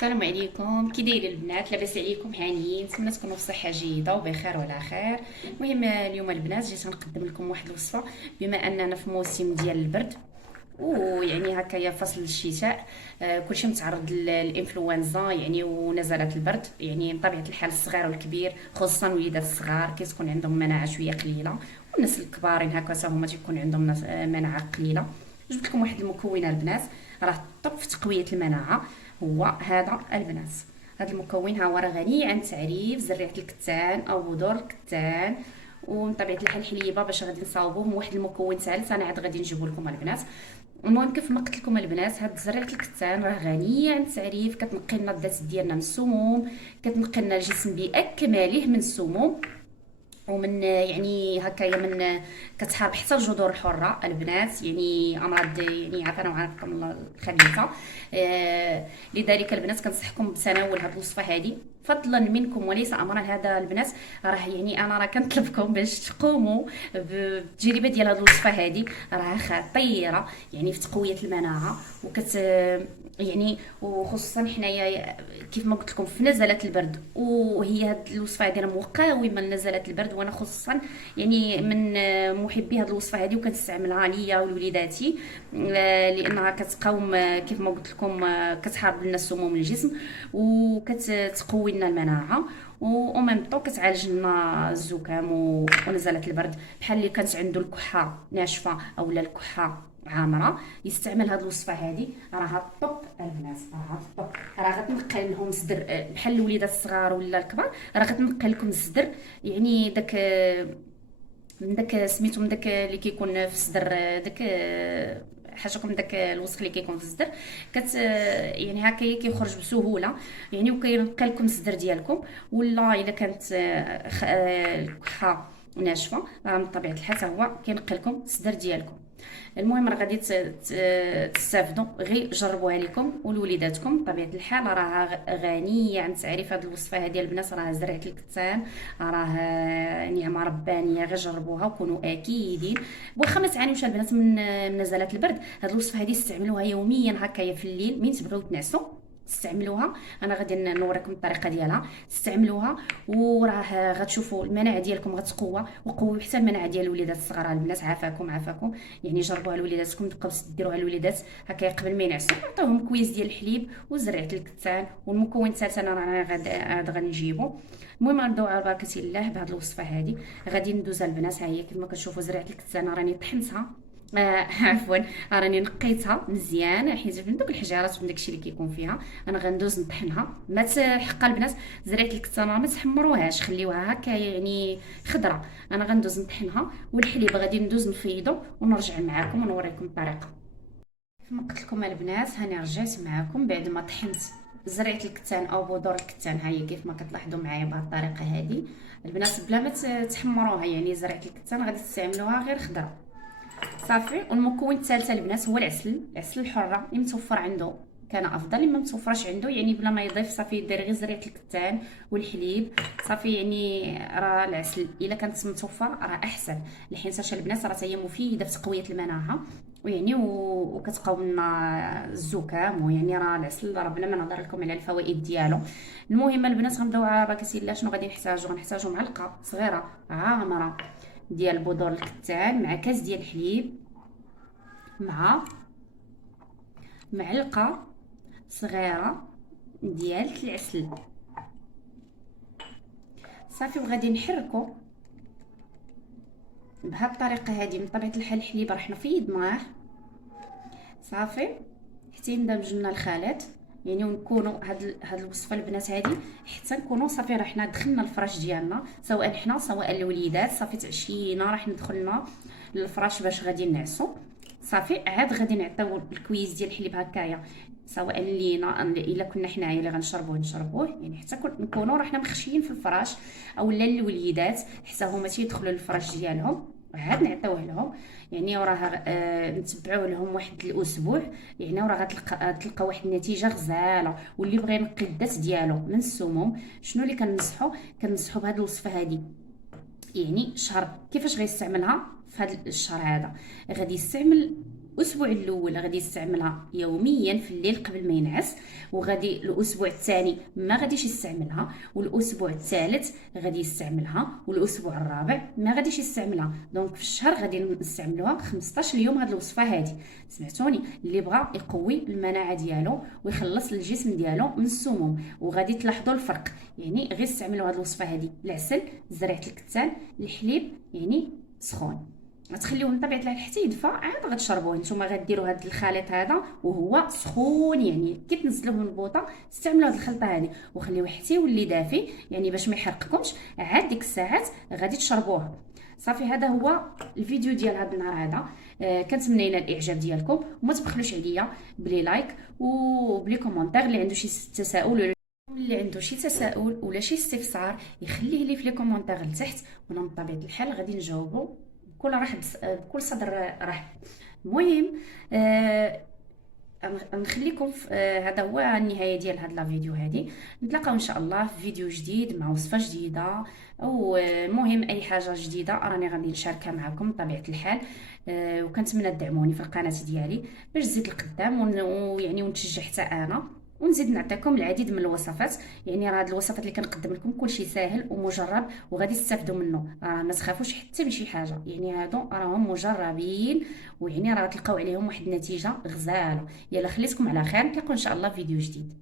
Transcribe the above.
السلام عليكم، كي دايرين البنات؟ لاباس عليكم؟ هانيين؟ نتمنى تكونوا بصحه جيده وبخير وعلى خير. المهم اليوم البنات جيت نقدم لكم واحد الوصفه، بما اننا في موسم ديال البرد ويعني هكايا فصل الشتاء. كلشي متعرض للانفلونزا يعني ونزلات البرد، يعني بطبيعه الحال الصغير والكبير، خصوصا وليدات الصغار كتكون عندهم مناعه شويه قليله، والناس الكبارين هكا حتى هما تيكون عندهم مناعه قليله. جبت لكم واحد المكون البنات راه طب في تقويه المناعه، هو هذا البنات. هذا المكون ها هو راه غني عن التعريف، زريعه الكتان او بذور الكتان، ومن طبيعه الحال الحليبه باش غادي نصاوبوه. واحد المكون ثالث انا عاد غادي نجيبو لكم البنات. المهم كيف ما قلت لكم البنات، هاد زريعه الكتان راه غنيه عن التعريف، كتنقي لنا الذات ديالنا من السموم، كتنقي لنا الجسم باكمله من السموم، ومن يعني هكايا من كتحارب حتى الجذور الحره البنات، يعني امراض يعني عافانا وعافاكم الله الخبيثه. لذلك البنات كنصحكم بتناول هذه الوصفه هذه فضلا منكم وليس امرا. هذا البنات راه يعني انا راه كنطلبكم باش تقوموا بالتجربه ديال هذه الوصفه هذه، راه خطيره يعني في تقويه المناعه يعني، وخصوصا حنايا كيف ما قلت لكم في نزلات البرد، وهي هاد الوصفه هذه مقاومه لنزلات البرد، وانا خصوصا يعني من محبي هاد الوصفه هذه وكنستعملها ليا ولوليداتي، لانها كتقاوم كيف ما قلت لكم كتحارب لنا السموم الجسم وكتقوي لنا المناعه، وميم طو كتعالج لنا الزكام ونزلات البرد. بحال اللي كانت عنده الكحه ناشفه او الكحه عامره يستعمل هذه الوصفه هذه، راها طب البنات، راها طب. راه غتنقي لهم الصدر، بحال الوليدات الصغار ولا الكبار، راه غتنقي لكم الصدر، يعني داك من داك سميتو، من داك اللي كيكون في الصدر، داك حاجكم داك الوسخ اللي كيكون في الصدر، يعني هكايا كيخرج بسهوله يعني، وكينقي لكم الصدر ديالكم. ولا الا كانت الكحه ناشفه، راه من طبيعه الحال حتى هو كينقي لكم الصدر ديالكم. المهم راه غادي تستافدوا، غير جربوها لكم ولوليداتكم. بطبيعه الحال راه غنيه عن تعريف هذه الوصفه هذه البنات، راه زرعه الكتان، راه نعمه ربانيه، غير جربوها وكونوا اكيدين. واخا ما تعانيوش البنات من نزلات البرد، هذه الوصفه هذه استعملوها يوميا هكايا في الليل من تبغيو تنعسوا تستعملوها. انا غادي نوريكم الطريقه ديالها، تستعملوها وراه غتشوفوا المناعه ديالكم غتقوى، وقويوا حتى المناعه ديال الوليدات الصغار البنات. عافاكم عافاكم، يعني جربوها لوليداتكم، بقاو ديروها للوليدات هكا قبل ما ينعسوا، عطيوهم كويس ديال الحليب وزرعه الكتان. والمكون الثالث انا راه غادي نجيبو. المهم غنبداو على بركه الله بهذه الوصفه هذه. غادي ندوزها البنات، ها هي كما كتشوفوا زرعه الكتان راني طحنتها، عفوا راني نقيتها مزيان حيت من دوك الحجارات من داكشي اللي كيكون فيها. انا غندوز نطحنها، ما تحق البنات زريعه الكتان ما تحمروهاش، خليوها هكا يعني خضره. انا غندوز نطحنها، والحليب غادي ندوز نفيضو ونرجع معاكم ونوريكم الطريقه. كما قلت لكم البنات هاني رجعت معاكم بعد ما طحنت زريعه الكتان او بذور الكتان. ها هي كيف ما كتلاحظوا معايا بهذه الطريقه هذه البنات، بلا ما تحمروها، يعني زريعه الكتان غادي تستعملوها غير خضره صافي. والمكون الثالث البنات هو العسل، العسل الحره اللي متوفر عنده كان افضل، اللي ما متوفرش عنده يعني بلا ما يضيف صافي يدير غير زريعه الكتان والحليب صافي. يعني راه العسل الا كانت متوفر راه احسن، لحين البنات راه هي مفيده في تقويه المناعه، ويعني وكتقاوم لنا الزكام، ويعني راه العسل راه بلا ما نهضر لكم على الفوائد ديالو. المهم البنات غنبداو على بركه الله. شنو غادي غنحتاجو معلقه صغيره عامره ديال بذور الكتان، مع كاس ديال الحليب، مع معلقه صغيره ديال العسل صافي. وغادي نحركو بهاد الطريقه هذه. من طبيعه الحال الحليب راه حنا فيضناه صافي حتى يندمج لنا الخليط، يعني ونكونوا هاد الوصفه البنات هذه حتى نكونوا صافي راه حنا دخلنا الفراش ديالنا، سواء حنا سواء الوليدات صافي تعشينا راح ندخلنا للفراش باش غادي نعسو صافي. عاد غادي نعطيو الكويس ديال الحليب هكايا، سواء لينا الا كنا حنايا اللي غنشربوه يعني حتى نكونوا راه حنا مخشيين في الفراش، او لا الوليدات حتى هما تيدخلوا للفراش ديالهم عاد نعطيوه لهم. يعني وراه نتبعوه لهم واحد الاسبوع، يعني وراه غتلقى واحد النتيجه غزاله. واللي بغى ينقي الذات ديالو من السموم، شنو اللي كننصحوا بهذه الوصفه هذه، يعني شهر. كيفاش غيستعملها في هذا الشهر هذا؟ غادي يستعمل الاسبوع الاول غادي يستعملها يوميا في الليل قبل ما ينعس، وغادي الاسبوع الثاني ما غاديش يستعملها، والاسبوع الثالث غادي يستعملها، والاسبوع الرابع ما غاديش يستعملها. دونك في الشهر غادي نستعملوها 15 يوم هاد الوصفه هذه. سمعتوني؟ اللي بغى يقوي المناعه ديالو ويخلص الجسم ديالو من السموم، وغادي تلاحظوا الفرق. يعني غير استعملوا هاد الوصفه هذه: العسل، زريعه الكتان، الحليب يعني سخون، غتخليوه من طبيعه الحال حتى يدفى، عاد غتشربوه. نتوما غديروا هذا الخليط هذا وهو سخون، يعني كي تنزلوه من البوطه استعملوا هذه الخلطه هذه وخليوه حتى يولي دافي، يعني باش ما يحرقكمش. عاد ديك الساعات غادي تشربوه. صافي، هذا هو الفيديو ديال هذا النهار هذا. كنتمنى ينال الاعجاب ديالكم، وما تبخلوش عليا بلي لايك وبلي كومونتير. اللي عنده شي تساؤل ولا شي استفسار يخليه لي في لي كومونتير لتحت، وانا بطبيعه الحال غادي نجاوبه بكل بكل صدر رحب. المهم نخليكم في هذا هو النهايه ديال هاد لا فيديو هذه. نتلاقاو ان شاء الله في فيديو جديد مع وصفه جديده، او المهم اي حاجه جديده راني غادي نشاركها معكم بطبيعه الحال. وكنتمنى تدعموني في القناه ديالي باش تزيد القدام، ويعني ونتشجع حتى انا، ونزيد نعطيكم العديد من الوصفات. يعني راه هاد الوصفات اللي كنقدم لكم كلشي ساهل ومجرب وغادي تستافدوا منه. ما تخافوش حتى من شي حاجه، يعني هادو راهم مجربين، ويعني راه تلقاو عليهم واحد النتيجه غزاله. يلا خليتكم على خير، نتلاقاو ان شاء الله في فيديو جديد.